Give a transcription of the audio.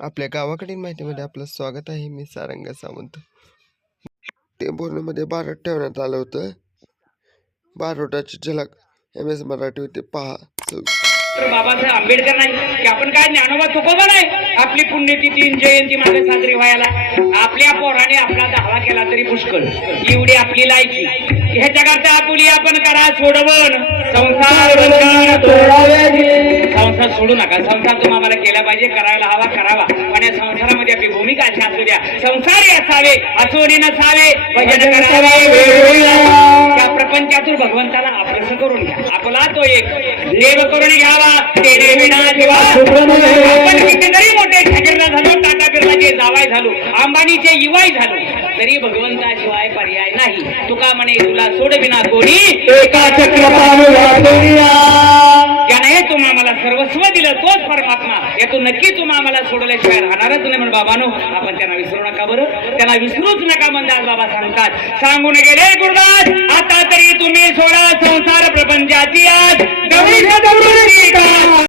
आपल्या गावाकडील माहितीमध्ये आपलं स्वागत आहे. मी सारंग सावंत. टेंभुर्णीमध्ये बारोट ठेवण्यात आलं होतं. बारोटाची झलक MS मराठी होते पहा. बाबासाहेब आंबेडकर नाही की आपण काय ज्ञानोबा तुकोबा नाही. आपली पुण्यतिथी जयंती मागे साजरी व्हायला आपल्या पोराने आपला दावा केला तरी पुष्कळ. एवढी आपली लायकी ह्याच्याकरता आपुली आपण करा सोडवून संसार संसार सोडू नका. संसार तुम्हाला केला पाहिजे, करायला हवा, करावा. पण या संसारामध्ये आपली भूमिका अशी असू द्या. संसारी असावे, असोनी नसावे, भजन करावे. त्या प्रपंचातून भगवंताला आपलं करून घ्या. आपला तो एक देव करून घ्यावा. ते देविना देवा. आपण कितीतरी मोठे ठाकरला झालो, टाटा बिर्लाचे जावाय झालो, अंबानीचे युवाई झालो, तरी भगवंताशिवाय पर्याय नाही. तुका म्हणे तुला सोडविना कोणी एका त्याने तुम्हा मला सर्वस्व दिलं तोच परमात्मा. यातून नक्की तुम्हा मला सोडल्याशिवाय राहणारच नाही. म्हणून बाबानो आपण त्यांना विसरू नका. बरं त्यांना विसरूच नका म्हणजे आज बाबा सांगतात. सांगून गेले गुरुदास आता तरी तुम्ही सोडा संसार प्रपंचाची आज